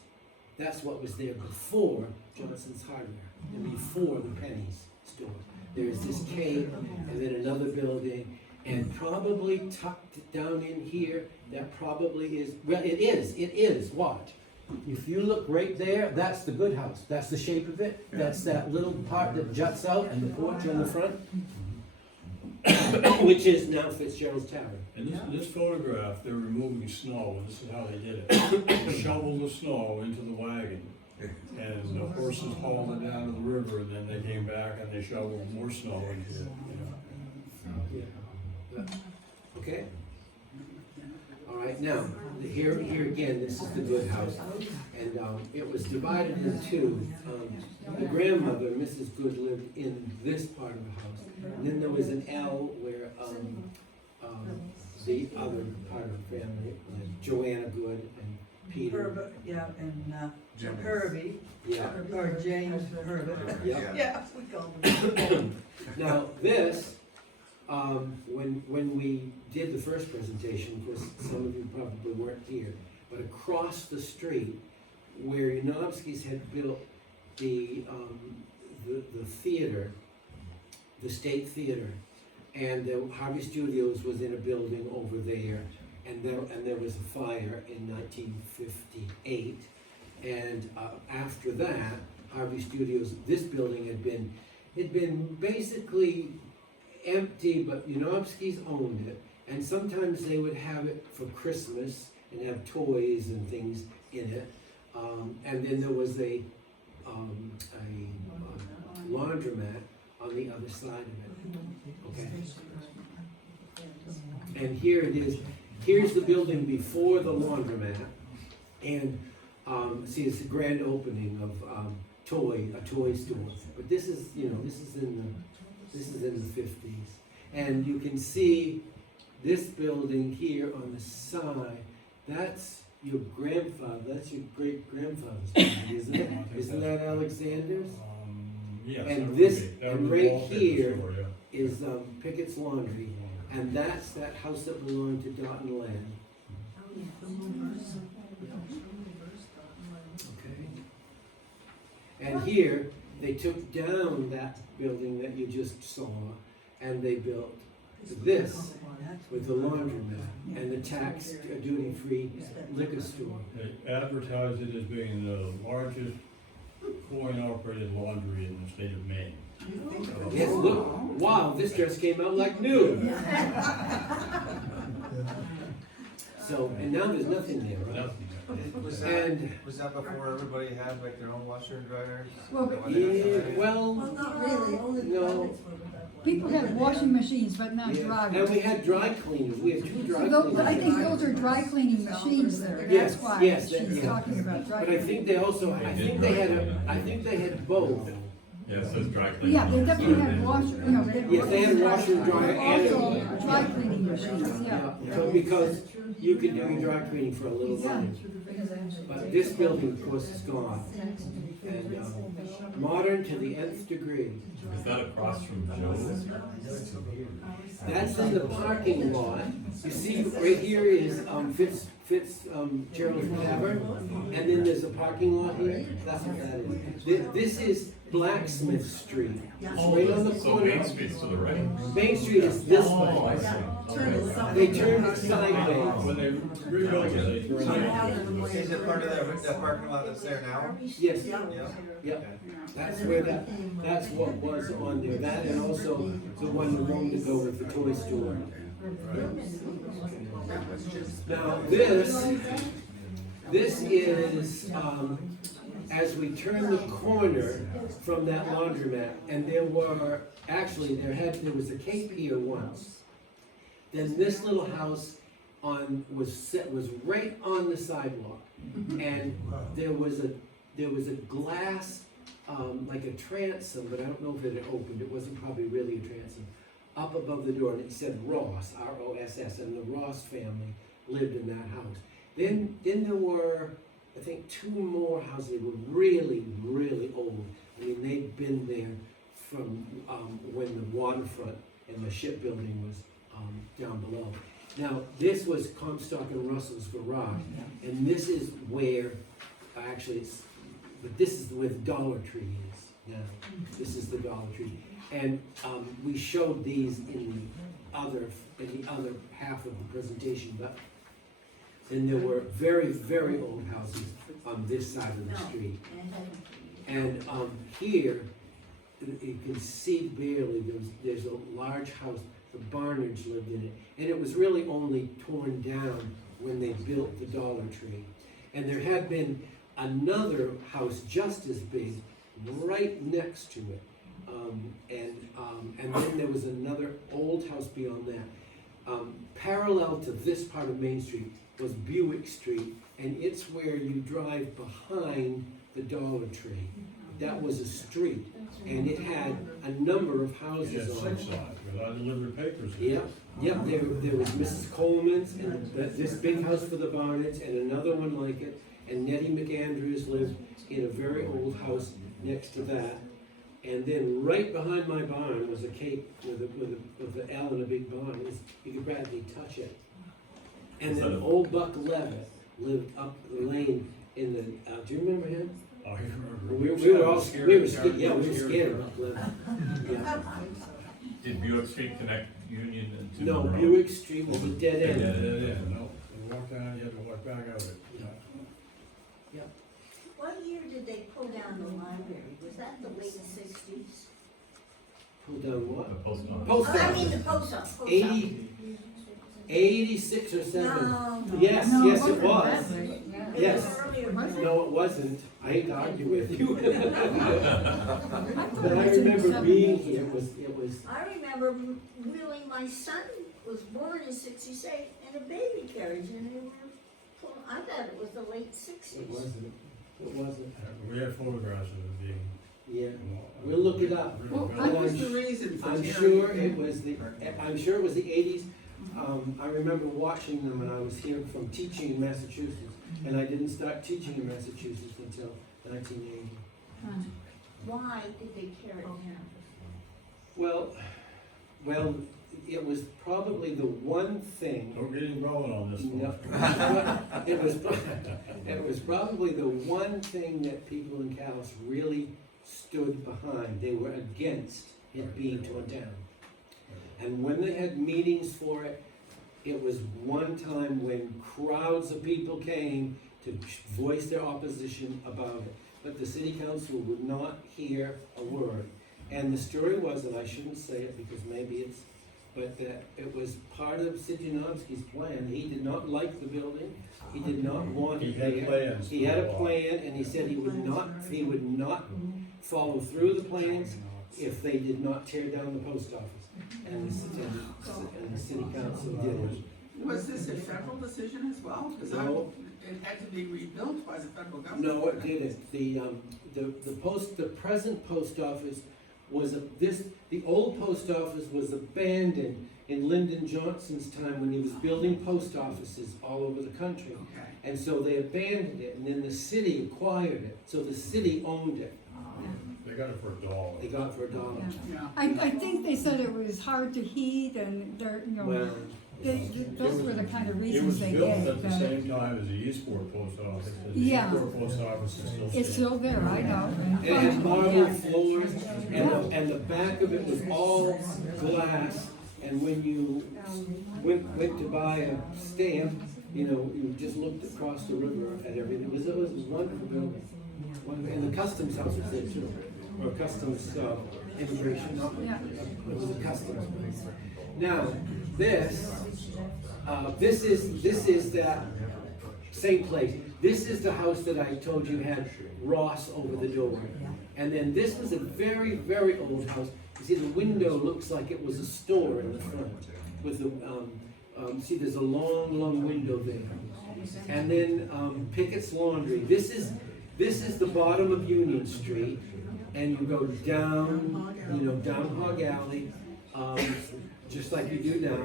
That's what was there before Johnson's Hardware and before the Penny's store. There's this cave and then another building, and probably tucked down in here, that probably is, well, it is, watch. If you look right there, that's the Good House. That's the shape of it. That's that little part that juts out and the porch on the front, which is now Fitzgerald's Tavern. And this photograph, they're removing snow, and this is how they did it. Shovel the snow into the wagon, and the horses hauled it down to the river, and then they came back and they shoveled more snow into it, Okay? All right, now, here again, this is the Good House, and it was divided in two. The grandmother, Mrs. Good, lived in this part of the house, and then there was an L where the other part of the family, Joanna Good and Peter. Herbert, yeah, and Jimmy. Herbie, Yeah. or James Herbert. Yeah. Yeah, we call him. Now, this, when we did the first presentation, of course, some of you probably weren't here, but across the street, where Yanofsky's had built the theater, the State Theater, and the Harvey Studios was in a building over there, and there was a fire in 1958, and after that, Harvey Studios, this building had been basically empty, but Yanofsky's owned it, and sometimes they would have it for Christmas and have toys and things in it, and then there was a laundromat on the other side of it. Okay. And here it is. Here's the building before the laundromat, and see, it's a grand opening of a toy store. But this is in the 50s, and you can see this building here on the side. That's your grandfather. That's your great grandfather's building, isn't it? Isn't that Alexander's? Yes. And that this- would be- that and would be right wallpaper here store, yeah. Is Pickett's Laundry, and that's that house that belonged to Dot and Land. Okay. And here, they took down that building that you just saw, and they built this with the laundromat and the tax duty-free liquor store. They advertise it as being the largest coin-operated laundry in the state of Maine. Yes, look, wow, this just came out like new. So, and now there's nothing there, right? Nothing. Was And, that before everybody had like their own washer and dryer? Well, but yeah, well, Well, not really, only No. private were that way. people have washing machines, but not yeah, dry. and we had dry cleaners, we had two dry But I think cleaners. those are dry cleaning machines there, Yes, that's why yes, she's yeah. talking about dry But I cleaning. think they also, I think they had both. Yeah, so it's dry cleaning. Yeah, they definitely had washer, Yes, they had washer and dryer and. also dry cleaning machines, yeah. So because you can do your dry cleaning for a little money. But this building, of course, is gone. And modern to the nth degree. Is that across from Joe's? That's in the parking lot. You see, right here is Fitzgerald's Tavern, and then there's a parking lot here. That's what that is. This is Blacksmith Street. It's right on the So Main corner. Street's to the right. Main Street is this Oh, I way. see. Okay. They turned it sideways. When they rebuilt it, they turned it. Is it part of that parking lot that's there now? Yes, Yeah. yep. That's where that's what was on there. That and also the one a moment ago with the toy store. Now this is, as we turn the corner from that laundromat, and there was a Cape here once. Then this little house was right on the sidewalk, and there was a glass, like a transom, but I don't know if it had opened, it wasn't probably really a transom, up above the door, and it said Ross, R-O-S-S, and the Ross family lived in that house. Then there were, I think, two more houses. They were really, really old. I mean, they'd been there from when the waterfront and the shipbuilding was down below. Now, this was Comstock and Russell's garage, and this is where, actually, but this is where the Dollar Tree is now. This is the Dollar Tree. And we showed these in the other half of the presentation, but then there were very, very old houses on this side of the street. And here, you can see barely, there's a large house, the Barnards lived in it, and it was really only torn down when they built the Dollar Tree. And there had been another house just as big right next to it. And then there was another old house beyond that. Parallel to this part of Main Street was Buick Street, and it's where you drive behind the Dollar Tree. That was a street, and it had a number of It had houses on it. six sides, with undelivered papers. Yep, there was Mrs. Coleman's, and this big house for the Barnards, and another one like it, and Nettie McAndrews lived in a very old house next to that. And then right behind my barn was a cape with an L and a big barn. You could practically touch it. And then old Buck Levitt lived up the lane in the, do you remember him? Oh, you remember? We were all, we were scared, yeah, we were Scared. scared of Cliff. Yeah. Did Buick Street connect Union and to No, Monroe? Buick Street was a dead Yeah, end. Yeah, no, you walk down, you have to walk back out of it. What year did they pull down the library? Was that the late sixties? Pull down what? The post office. Post I mean, office. the post office. 86 or 7. No. Yes, No, yes, it wasn't was. that late, yeah. Yes. Earlier. Was it? No, it wasn't. I hate to argue with you. I thought But it I was in the remember being 70s. here, it was, I remember wheeling my son was born in '68 in a baby carriage, and they were. I thought it was the late it '60s. wasn't, it wasn't. We had photographs of it being. Yeah, we'll look it up. Well, And I I'm was sh- reason I'm sure it was the 80s. I remember watching them when I was here from teaching in Massachusetts, and I didn't start teaching in Massachusetts until 1980. Why did they tear it down? Well, it was probably the one thing. Don't get him going on this No, one. it was probably the one thing that people in Calais really stood behind. They were against it being torn down. And when they had meetings for it, it was one time when crowds of people came to voice their opposition about it. But the city council would not hear a word. And the story was, and I shouldn't say it because maybe it's, but that it was part of Sidyanovsky's plan. He did not like the building. He did not want He it had there. plans. He had a plan, and he said he would not follow through the plans if they did not tear down the post office. And the city council did it. Was this a federal decision as well? Because No. it had to be rebuilt by the federal government. No, it didn't. The present post office was the old post office was abandoned in Lyndon Johnson's time when he was building post offices all over the country. Okay. And so they abandoned it, and then the city acquired it, so the city owned it. They got it for $1. They got it for $1. Yeah. I think they said it was hard to heat and they're, you know, Well, those were the kind of It reasons was they built gave. at the same time as the Eastport Post Office. and the Yeah. Eastport Post Office is still. It's still there, I know. it had marble Yeah. floors, and the back of it was all glass, and when you went to buy a stamp, you know, you just looked across the river at everything. It was a wonderful building. And the customs house was there too, or customs, immigration, not, Yeah. it was a customs place. Now, this is that same place. This is the house that I told you had Ross over the door. And then this was a very, very old house. You see, the window looks like it was a store in the front with the, see, there's a long, long window there. And then Pickett's Laundry. This is the bottom of Union Street, and you go down, down Hog Alley, just like you do now.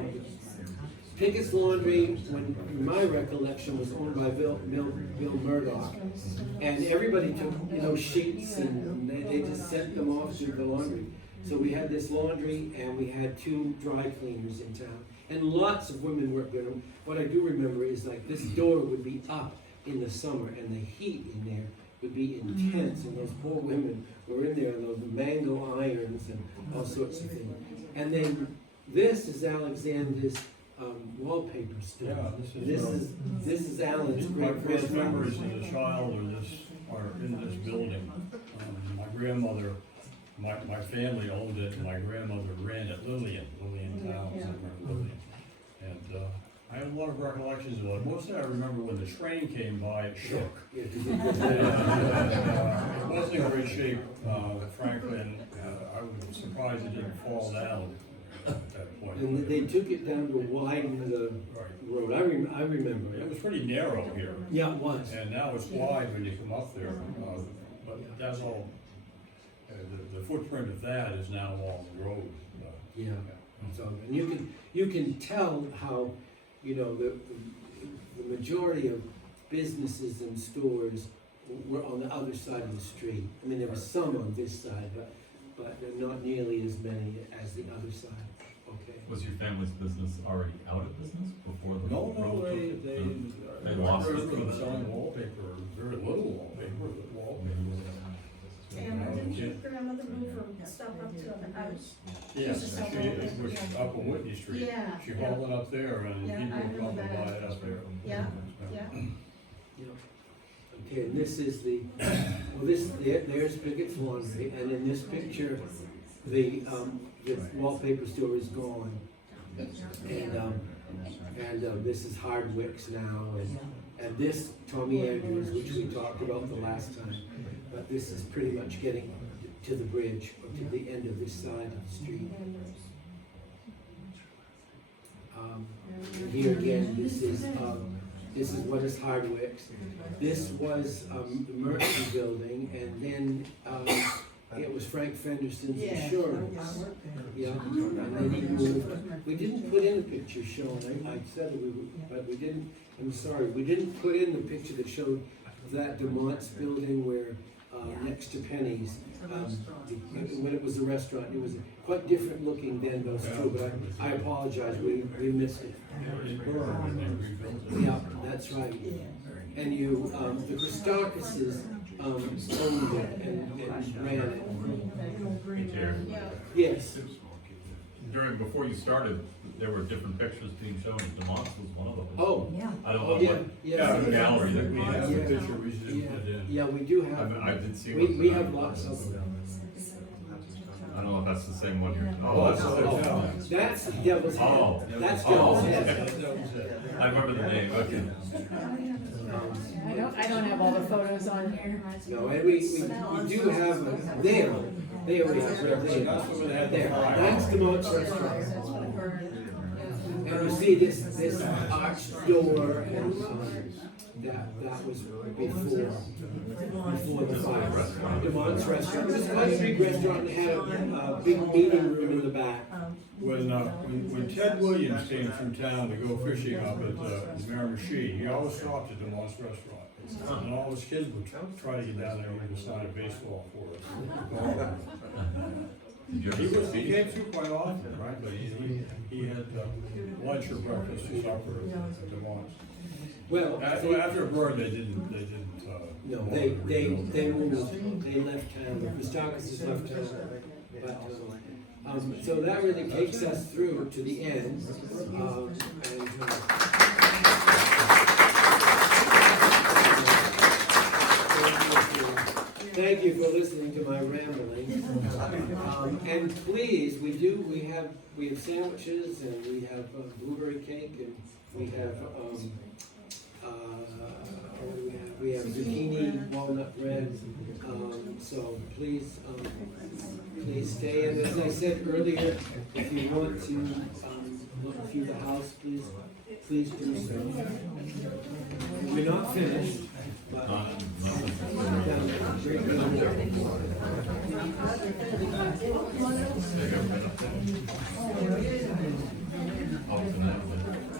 Pickett's Laundry, in my recollection, was owned by Bill Murdoch. And everybody took, sheets and they just sent them off to the laundry. So we had this laundry and we had 2 dry cleaners in town. And lots of women worked there. What I do remember is like this door would be up in the summer and the heat in there would be intense. And those poor women were in there, those mango irons and all sorts of things. And then this is Alexander's wallpaper stuff. Yeah, This is Alan's My great first memories grandfather. as a child are in this building. My grandmother, my family owned it, and my grandmother ran it, Lillian Town, somewhere in Lillian. And I have a lot of recollections of it. Mostly I remember when the train came by, it shook. Yeah, 'cause It wasn't in great shape, frankly, and I was surprised it didn't fall down at that point. And they took it down to widen the Right. road. I remember It it. was pretty narrow here, Yeah, it was. and now it's wide when you come up there, but that's all, the footprint of that is now along the road. Yeah. So, and you can tell how, the majority of businesses and stores were on the other side of the street. I mean, there was some on this side, but not nearly as many as the other side, okay? Was your family's business already out of business before the? No, road they They lost it. selling wallpaper, very little wallpaper, but wallpaper. And didn't your grandmother move from stuff up to the house? Yes, Just a she, wallpaper, it was yeah. up on Whitney Street. Yeah, She yeah. hauled it up there and Yeah, I people remember come and that. buy it up there. Yeah, yeah. Okay, and this is the, there's Pickett's Laundry, and in this picture, the wallpaper store is gone. And this is Hardwick's now, and this Tommy Andrews, which we talked about the last time. But this is pretty much getting to the bridge, or to the end of this side of the street. And here again, this is what is Hardwick's. This was the Merchant Building, and then it was Frank Fenderson's Insurance. Yeah, and then he moved. We didn't put in a picture showing, I said we would, but we didn't, I'm sorry, we didn't put in the picture that showed that DeMont's building where, next to Penny's, when it was a restaurant, it was quite different looking than those two, but I apologize, we missed it. It burned and they rebuilt it. Yeah, that's right. And you, the Christakises, owned it and ran it. Here. Yes, Before you started, there were different pictures being shown, DeMont's was one of them. oh, Yeah. I don't oh, know yeah, what, yeah. the gallery that we We have have. a picture, we just didn't put it in. Yeah, we do have, I did see we one. have lots of them. I don't know if that's the same one you're. Oh, that's that's the the same. hotel. That's Devil's Head. Oh. That's Oh, Devil's okay. Head. That was it. I remember the name, okay. I don't have all the photos on here. No, and we do have, there we have, That's what we had there, before. that's DeMont's Restaurant. And you see this arched door, and that was before the fire. DeMont's Restaurant, it was quite a big restaurant, it had a big meeting room in the back. When Ted Williams came from town to go fishing up at Miramichi, he always stopped at DeMont's Restaurant. And all his kids would try to get down there and sign a baseball for us. Did you He ever was, he see? came through quite often, right, but he had lunch or breakfast or supper at DeMont's. Well, After it burned, they didn't, no, they moved, they left town, the Christakises left town. But, so that really takes us through to the end, thank you for listening to my rambling. And please, we have sandwiches, and we have blueberry cake, and we have, we have zucchini, walnut bread, so please stay. And as I said earlier, if you want to, look through the house, please do so. We're not finished, but we've done a great deal of work. Oh,